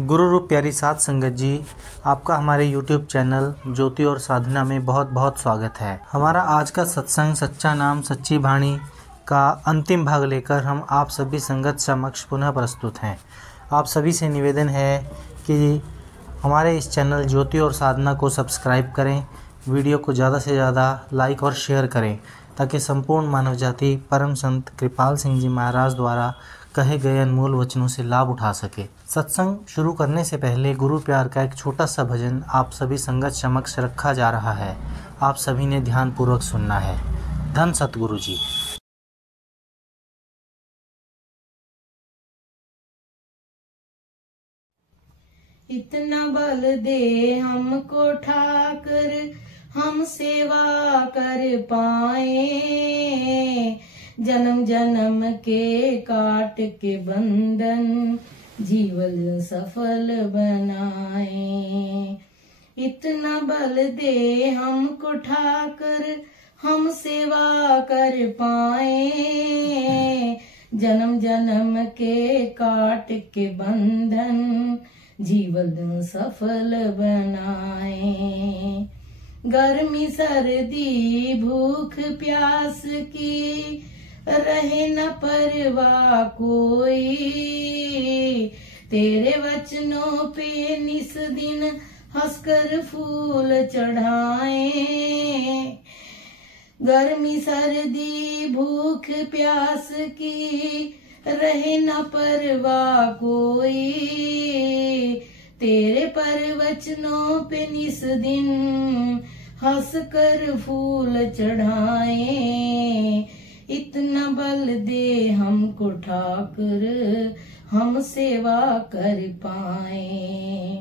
गुरु रूप प्यारी साध संगत जी, आपका हमारे YouTube चैनल ज्योति और साधना में बहुत बहुत स्वागत है। हमारा आज का सत्संग सच्चा नाम सच्ची वाणी का अंतिम भाग लेकर हम आप सभी संगत समक्ष पुनः प्रस्तुत हैं। आप सभी से निवेदन है कि हमारे इस चैनल ज्योति और साधना को सब्सक्राइब करें, वीडियो को ज़्यादा से ज़्यादा लाइक और शेयर करें ताकि संपूर्ण मानव जाति परम संत कृपाल सिंह जी महाराज द्वारा कहे गए अनमोल वचनों से लाभ उठा सके। सत्संग शुरू करने से पहले गुरु प्यार का एक छोटा सा भजन आप सभी संगत समक्ष रखा जा रहा है। आप सभी ने ध्यान पूर्वक सुनना है। धन सतगुरु जी। इतना बल दे हमको ठाकर, हम सेवा कर पाए, जन्म जन्म के काट के बंधन जीवन सफल बनाए। इतना बल दे हमको ठाकर, हम सेवा कर पाए, जन्म जन्म के काट के बंधन जीवन सफल बनाए। गर्मी सर्दी भूख प्यास की रहे न परवाह कोई, तेरे वचनों पे निस दिन हंसकर फूल चढ़ाए। गर्मी सर्दी भूख प्यास की रहे न परवाह कोई, तेरे परवचनों पे निस दिन हंसकर फूल चढ़ाए। इतना बल दे हमको ठाकुर, हम सेवा कर पाए।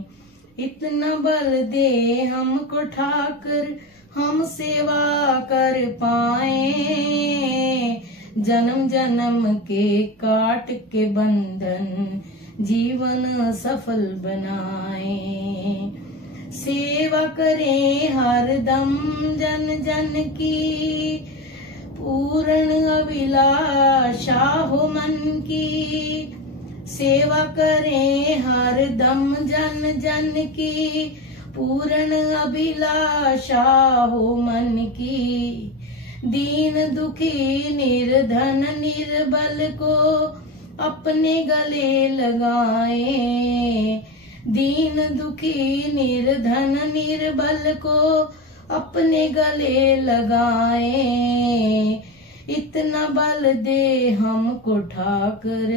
इतना बल दे हमको ठाकुर, हम सेवा कर पाए, जन्म जन्म के काट के बंधन जीवन सफल बनाए। सेवा करें हर दम जन जन की, पूर्ण अभिलाषा हो मन की। सेवा करें हर दम जन जन की, पूर्ण अभिलाषा हो मन की। दीन दुखी निर्धन निर्बल को अपने गले लगाए, दीन दुखी निर्धन निर्बल को अपने गले लगाए। इतना बल दे हमको ठाकुर,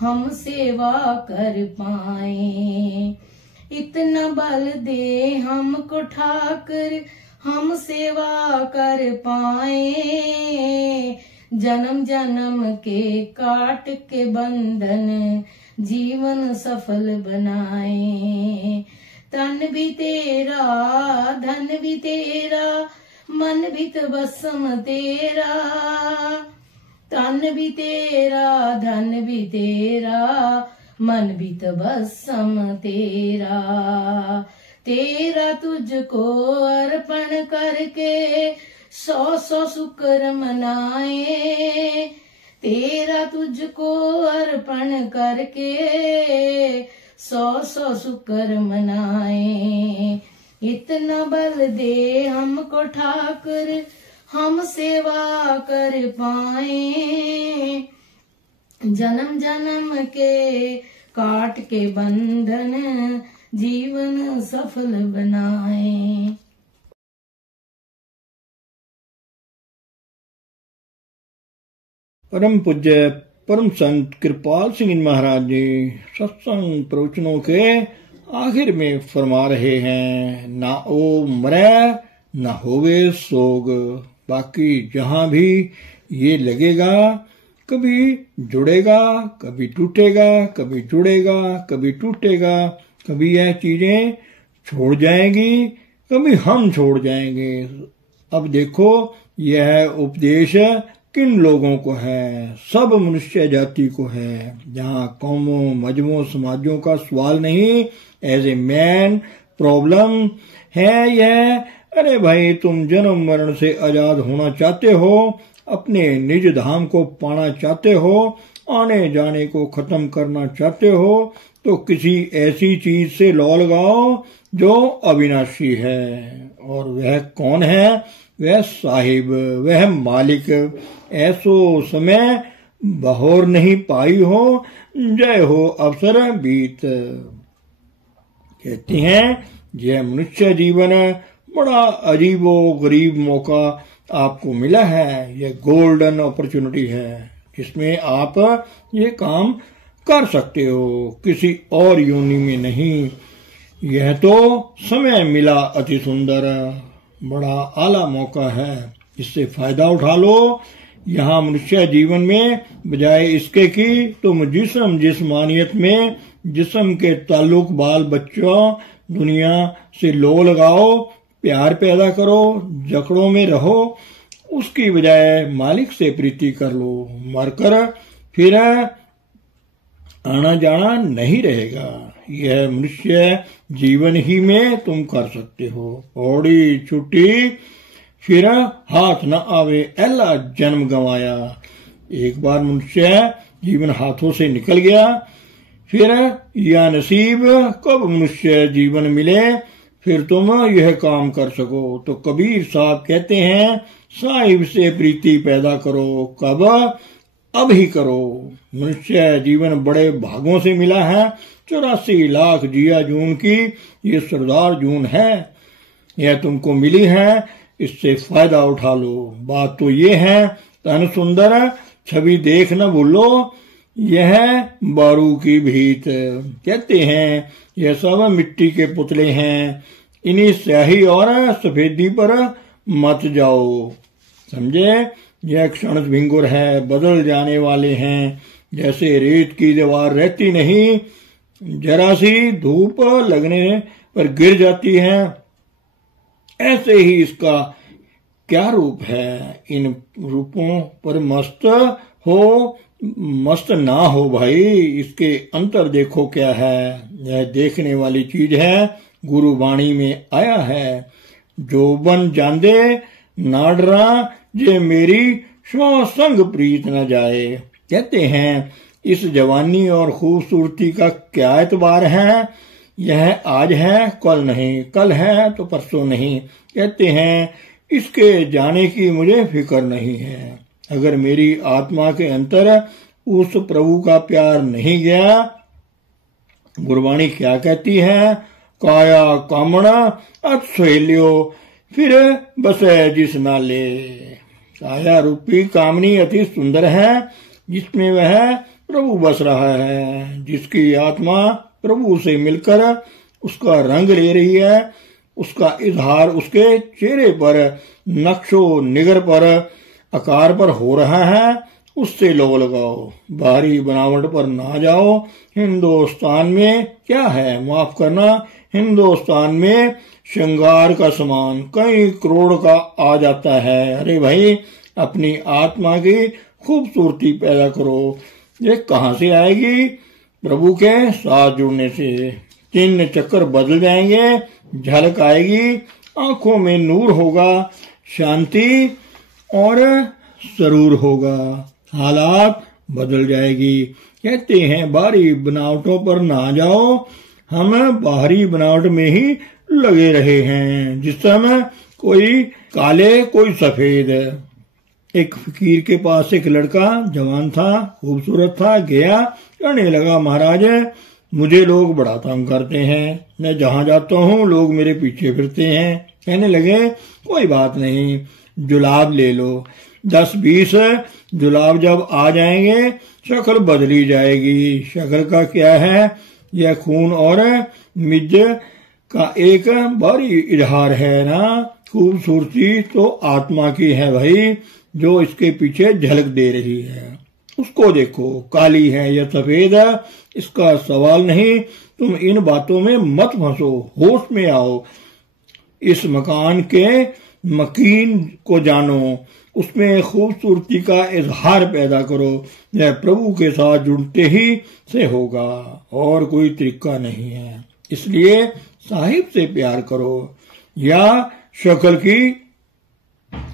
हम सेवा कर पाए। इतना बल दे हमको ठाकुर, हम सेवा कर पाए, जन्म जन्म के काट के बंधन जीवन सफल बनाए। तन भी तेरा धन भी तेरा, मन भी तो बसम तेरा। तन भी तेरा धन भी तेरा, मन भी तो बसम तेरा। तेरा तुझको अर्पण करके सौ सौ शुक्र मनाए। तेरा तुझको अर्पण करके सौ सौ शुक्र मनाए। इतना बल दे हमको ठाकुर, हम सेवा कर पाए, जन्म जन्म के काट के बंधन जीवन सफल बनाए। परम पूज्य परम संत कृपाल सिंह महाराज जी सत्संग प्रवचनों के आखिर में फरमा रहे हैं, ना ओ मरे ना होवे सोग। बाकी जहां भी ये लगेगा, कभी जुड़ेगा कभी टूटेगा, कभी जुड़ेगा कभी टूटेगा, कभी यह चीजें छोड़ जाएंगी, कभी हम छोड़ जाएंगे। अब देखो यह उपदेश किन लोगों को है? सब मनुष्य जाति को है। यहाँ कौमों मजहबों समाजों का सवाल नहीं, एज ए मैन प्रॉब्लम है यह। अरे भाई, तुम जन्म मरण से आजाद होना चाहते हो, अपने निज धाम को पाना चाहते हो, आने जाने को खत्म करना चाहते हो, तो किसी ऐसी चीज से लौ लगाओ जो अविनाशी है। और वह कौन है? वह साहिब, वह मालिक। ऐसो समय बहोर नहीं पाई हो, जय हो अवसर बीत। कहती हैं यह मनुष्य जीवन बड़ा अजीबो गरीब मौका आपको मिला है। यह गोल्डन अपॉर्चुनिटी है जिसमें आप ये काम कर सकते हो, किसी और योनि में नहीं। यह तो समय मिला अति सुंदर, बड़ा आला मौका है, इससे फायदा उठा लो। यहाँ मनुष्य जीवन में बजाय इसके कि तुम जिस्मानियत में जिस्म के ताल्लुक बाल बच्चों दुनिया से लो लगाओ, प्यार पैदा करो, जकड़ों में रहो, उसकी बजाय मालिक से प्रीति कर लो। मरकर फिर आना जाना नहीं रहेगा। यह मनुष्य जीवन ही में तुम कर सकते हो। औड़ी छुट्टी फिर हाथ न आवे, एला जन्म गंवाया। एक बार मनुष्य जीवन हाथों से निकल गया, फिर या नसीब कब मनुष्य जीवन मिले फिर तुम यह काम कर सको। तो कबीर साहब कहते हैं साहिब से प्रीति पैदा करो, कब? अब ही करो। मनुष्य जीवन बड़े भागों से मिला है। 84 लाख जिया जून की ये सरदार जून है, यह तुमको मिली है, इससे फायदा उठा लो। बात तो ये है तन सुंदर छवि देख न भूलो, यह बारू की भीत। कहते हैं यह सब मिट्टी के पुतले हैं, इन्हीं स्याही और सफेदी पर मत जाओ। समझे? यह क्षण भिंगुर है, बदल जाने वाले हैं। जैसे रेत की दीवार रहती नहीं, जरा सी धूप लगने पर गिर जाती है, ऐसे ही इसका क्या रूप है। इन रूपों पर मस्त ना हो भाई, इसके अंतर देखो क्या है। यह देखने वाली चीज है, गुरु वाणी में आया है। जो बन जांदे ना डरा, जे मेरी स्व संग प्रीत न जाए। कहते हैं इस जवानी और खूबसूरती का क्या एतबार है। यह आज है कल नहीं, कल है तो परसों नहीं। कहते हैं इसके जाने की मुझे फिक्र नहीं है। अगर मेरी आत्मा के अंतर उस प्रभु का प्यार नहीं गया, गुरबाणी क्या कहती है? काया कामना अत सहेलियो, फिर बसे जिस नाले। काया रूपी कामनी अति सुंदर है, जिसमें वह प्रभु बस रहा है। जिसकी आत्मा प्रभु से मिलकर उसका रंग ले रही है, उसका इजहार उसके चेहरे पर, नक्शो निगर पर, आकार पर हो रहा है, उससे लो लगाओ। बाहरी बनावट पर ना जाओ। हिंदुस्तान में क्या है, माफ करना, हिंदुस्तान में श्रृंगार का सामान कई करोड़ का आ जाता है। अरे भाई, अपनी आत्मा की खूबसूरती पैदा करो। ये कहाँ से आएगी? प्रभु के साथ जुड़ने से। चिन्ह चक्कर बदल जाएंगे, झलक आएगी, आंखों में नूर होगा, शांति और सरूर होगा, हालात बदल जाएगी। कहते हैं बाहरी बनावटों पर ना जाओ, हम बाहरी बनावट में ही लगे रहे हैं। जिस समय कोई काले कोई सफेद। एक फकीर के पास एक लड़का जवान था, खूबसूरत था, गया, कहने लगा महाराज मुझे लोग बड़ा तंग करते हैं, मैं जहां जाता हूँ लोग मेरे पीछे फिरते हैं। कहने लगे कोई बात नहीं, जुलाब ले लो, 10-20 जुलाब जब आ जाएंगे शक्ल बदली जाएगी। शक्ल का क्या है? यह खून और मिर्च का एक बड़ी इजहार है ना। खूबसूरती तो आत्मा की है भाई, जो इसके पीछे झलक दे रही है। उसको देखो, काली है या सफेद है, इसका सवाल नहीं। तुम इन बातों में मत फंसो, होश में आओ। इस मकान के मकीन को जानो, उसमें खूबसूरती का इजहार पैदा करो। यह प्रभु के साथ जुड़ते ही से होगा, और कोई तरीका नहीं है। इसलिए साहिब से प्यार करो, या शक्ल की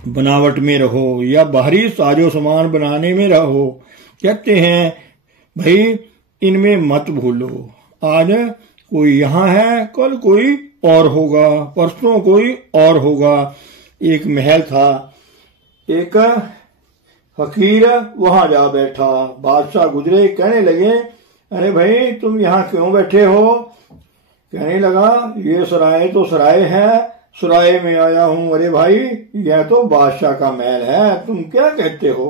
बनावट में रहो, या बाहरी साजो सामान बनाने में रहो। कहते हैं भाई इनमें मत भूलो, आज कोई यहाँ है, कल कोई और होगा, परसों कोई और होगा। एक महल था, एक फकीर वहां जा बैठा। बादशाह गुजरे, कहने लगे, अरे भाई तुम यहाँ क्यों बैठे हो? कहने लगा, ये सराय तो सराय है, सराय में आया हूं। अरे भाई यह तो बादशाह का महल है, तुम क्या कहते हो?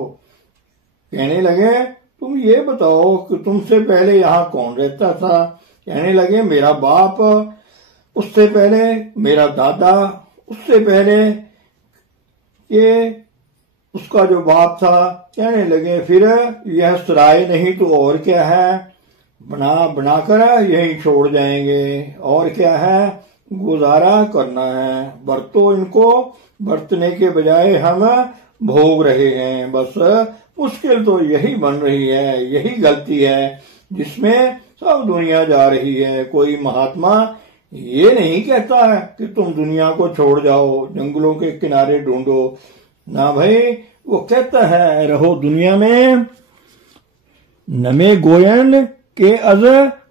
कहने लगे, तुम ये बताओ कि तुमसे पहले यहाँ कौन रहता था? कहने लगे, मेरा बाप, उससे पहले मेरा दादा, उससे पहले ये उसका जो बाप था। कहने लगे, फिर यह सराय नहीं तो और क्या है? बनाकर यहीं छोड़ जाएंगे, और क्या है, गुजारा करना है। बरतो इनको, बरतने के बजाय हम भोग रहे हैं। बस मुश्किल तो यही बन रही है, यही गलती है जिसमें सब दुनिया जा रही है। कोई महात्मा ये नहीं कहता है कि तुम दुनिया को छोड़ जाओ, जंगलों के किनारे ढूंढो ना भाई, वो कहता है रहो दुनिया में। नमे गोयन के अज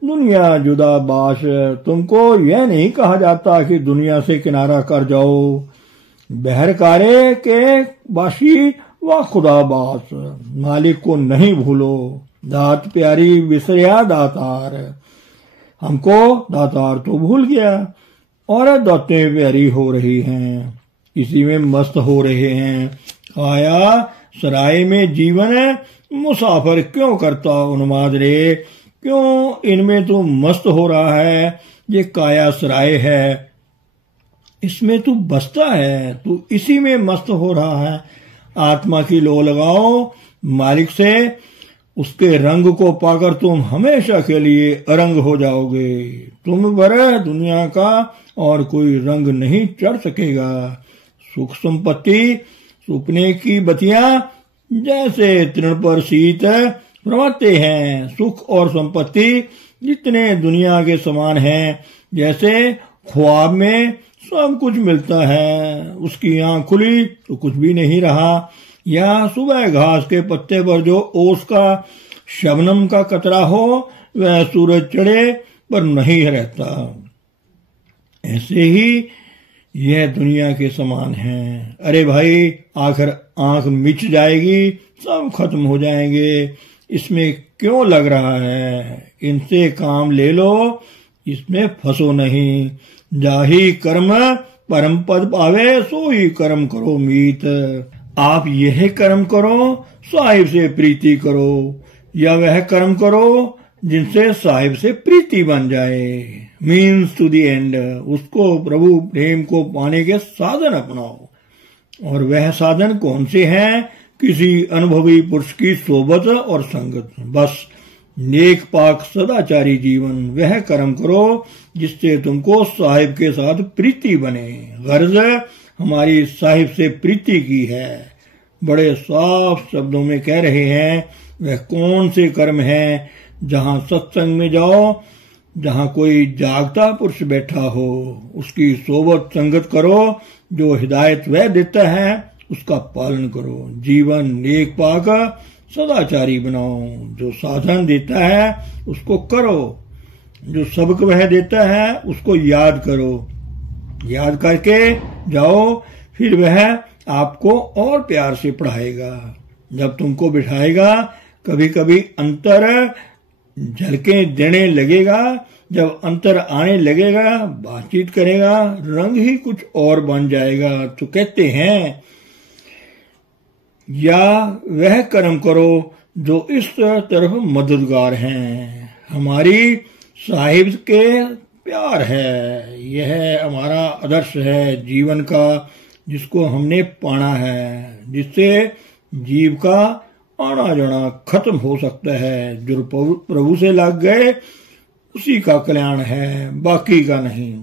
दुनिया जुदा बाश। तुमको यह नहीं कहा जाता कि दुनिया से किनारा कर जाओ। बहरकारे के बाशी व खुदा बास। मालिक को नहीं भूलो। दात प्यारी विसरिया दातार। हमको दातार तो भूल गया और दातें प्यारी हो रही हैं, इसी में मस्त हो रहे हैं। आया सराय में जीवन मुसाफिर क्यों करता उन्माद रे? क्यों इनमें तू मस्त हो रहा है? ये काया सराय है, इसमें तू बसता है, तू इसी में मस्त हो रहा है। आत्मा की लो लगाओ मालिक से, उसके रंग को पाकर तुम हमेशा के लिए अरंग हो जाओगे। तुम पर दुनिया का और कोई रंग नहीं चढ़ सकेगा। सुख संपत्ति सुपने की बतियां जैसे तृण पर शीत फरमाते हैं। सुख और संपत्ति जितने दुनिया के समान हैं, जैसे ख्वाब में सब कुछ मिलता है। उसकी आंख खुली तो कुछ भी नहीं रहा। या सुबह घास के पत्ते पर जो ओस का शबनम का कतरा हो, वह सूरज चढ़े पर नहीं रहता। ऐसे ही यह दुनिया के समान है। अरे भाई आखिर आंख मिच जाएगी, सब खत्म हो जाएंगे, इसमें क्यों लग रहा है? इनसे काम ले लो, इसमें फंसो नहीं। जाही कर्म परम पद पावे, सो ही कर्म करो मीत। आप यह कर्म करो साहिब से प्रीति करो, या वह कर्म करो जिनसे साहिब से प्रीति बन जाए। Means to the end. उसको प्रभु प्रेम को पाने के साधन अपनाओ। और वह साधन कौन से हैं? किसी अनुभवी पुरुष की सोबत और संगत। बस नेक पाक सदाचारी जीवन, वह कर्म करो जिससे तुमको साहिब के साथ प्रीति बने। गर्ज हमारी साहिब से प्रीति की है। बड़े साफ शब्दों में कह रहे हैं, वह कौन से कर्म हैं? जहां सत्संग में जाओ, जहां कोई जागता पुरुष बैठा हो, उसकी सोबत संगत करो। जो हिदायत वह देता है उसका पालन करो। जीवन नेक पाक सदाचारी बनाओ। जो साधन देता है उसको करो, जो सबक वह देता है उसको याद करो। याद करके जाओ, फिर वह आपको और प्यार से पढ़ाएगा। जब तुमको बिठाएगा, कभी कभी अंतर झलकें देने लगेगा। जब अंतर आने लगेगा, बातचीत करेगा, रंग ही कुछ और बन जाएगा। तो कहते हैं, या वह कर्म करो जो इस तरफ मददगार हैं। हमारी साहिब के प्यार है, यह हमारा आदर्श है जीवन का, जिसको हमने पाना है, जिससे जीव का आना जाना खत्म हो सकता है। जो प्रभु से लग गए उसी का कल्याण है, बाकी का नहीं।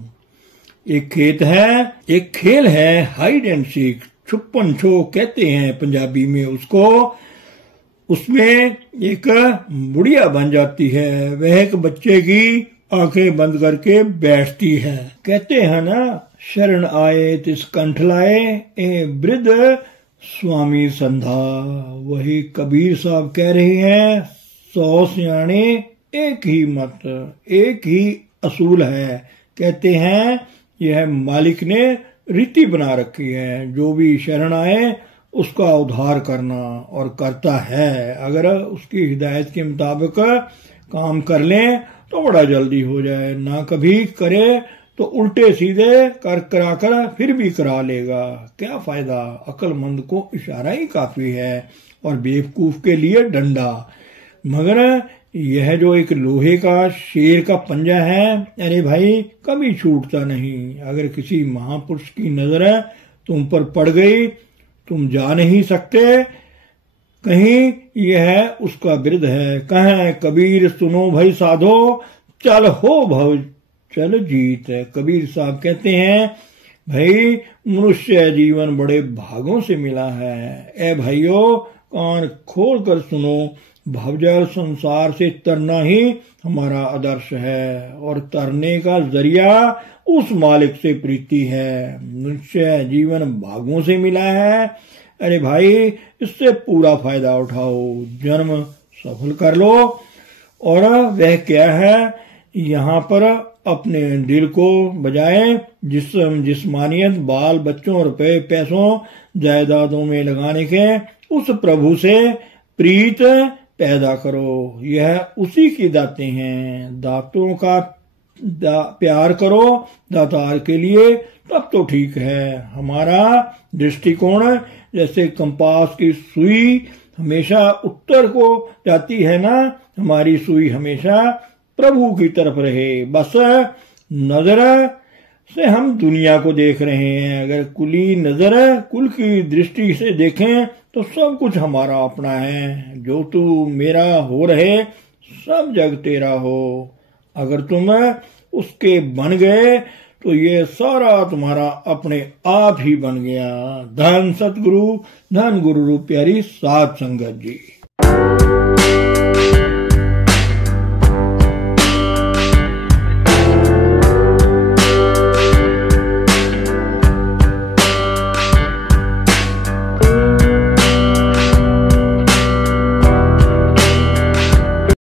एक खेत है, एक खेल है हाइड एंड सीक, छुपन छो कहते हैं पंजाबी में उसको। उसमें एक बुढ़िया बन जाती है, वह एक बच्चे की आंखें बंद करके बैठती है। कहते हैं ना, शरण आए तिस कंठ लाए, ए वृद्ध स्वामी संधा। वही कबीर साहब कह रहे हैं, 100 सियाने एक ही मत, एक ही असूल है। कहते हैं यह मालिक ने रीति बना रखी है, जो भी शरण आए उसका उद्धार करना, और करता है। अगर उसकी हिदायत के मुताबिक काम कर लें तो बड़ा जल्दी हो जाए, ना कभी करे तो उल्टे सीधे कर कराकर फिर भी करा लेगा। क्या फायदा, अक्लमंद को इशारा ही काफी है और बेवकूफ के लिए डंडा। मगर यह जो एक लोहे का शेर का पंजा है, अरे भाई कभी छूटता नहीं। अगर किसी महापुरुष की नजर तुम पर पड़ गई, तुम जा नहीं सकते कहीं, यह उसका बिरद है। कहें कबीर सुनो भाई साधो, चल हो भव चल जीत। कबीर साहब कहते हैं भाई मनुष्य जीवन बड़े भागों से मिला है। ए भाइयों कान खोल कर सुनो, भवजल संसार से तरना ही हमारा आदर्श है, और तरने का जरिया उस मालिक से प्रीति है। मनुष्य जीवन भागों से मिला है, अरे भाई इससे पूरा फायदा उठाओ, जन्म सफल कर लो। और वह क्या है, यहाँ पर अपने दिल को बजाय जिस्मानियत, बाल बच्चों, रुपए पैसों जायदादों में लगाने के उस प्रभु से प्रीत पैदा करो। यह उसी की दातें हैं। दातों का प्यार करो दातार के लिए, तब तो ठीक है। हमारा दृष्टिकोण जैसे कंपास की सुई हमेशा उत्तर को जाती है ना, हमारी सुई हमेशा प्रभु की तरफ रहे। बस नजर से हम दुनिया को देख रहे हैं। अगर कुली नजर कुल की दृष्टि से देखें तो सब कुछ हमारा अपना है। जो तू मेरा हो रहे, सब जग तेरा हो। अगर तुम उसके बन गए तो ये सारा तुम्हारा अपने आप ही बन गया। धन सतगुरु, धन गुरु रूप प्यारी साध संगत जी।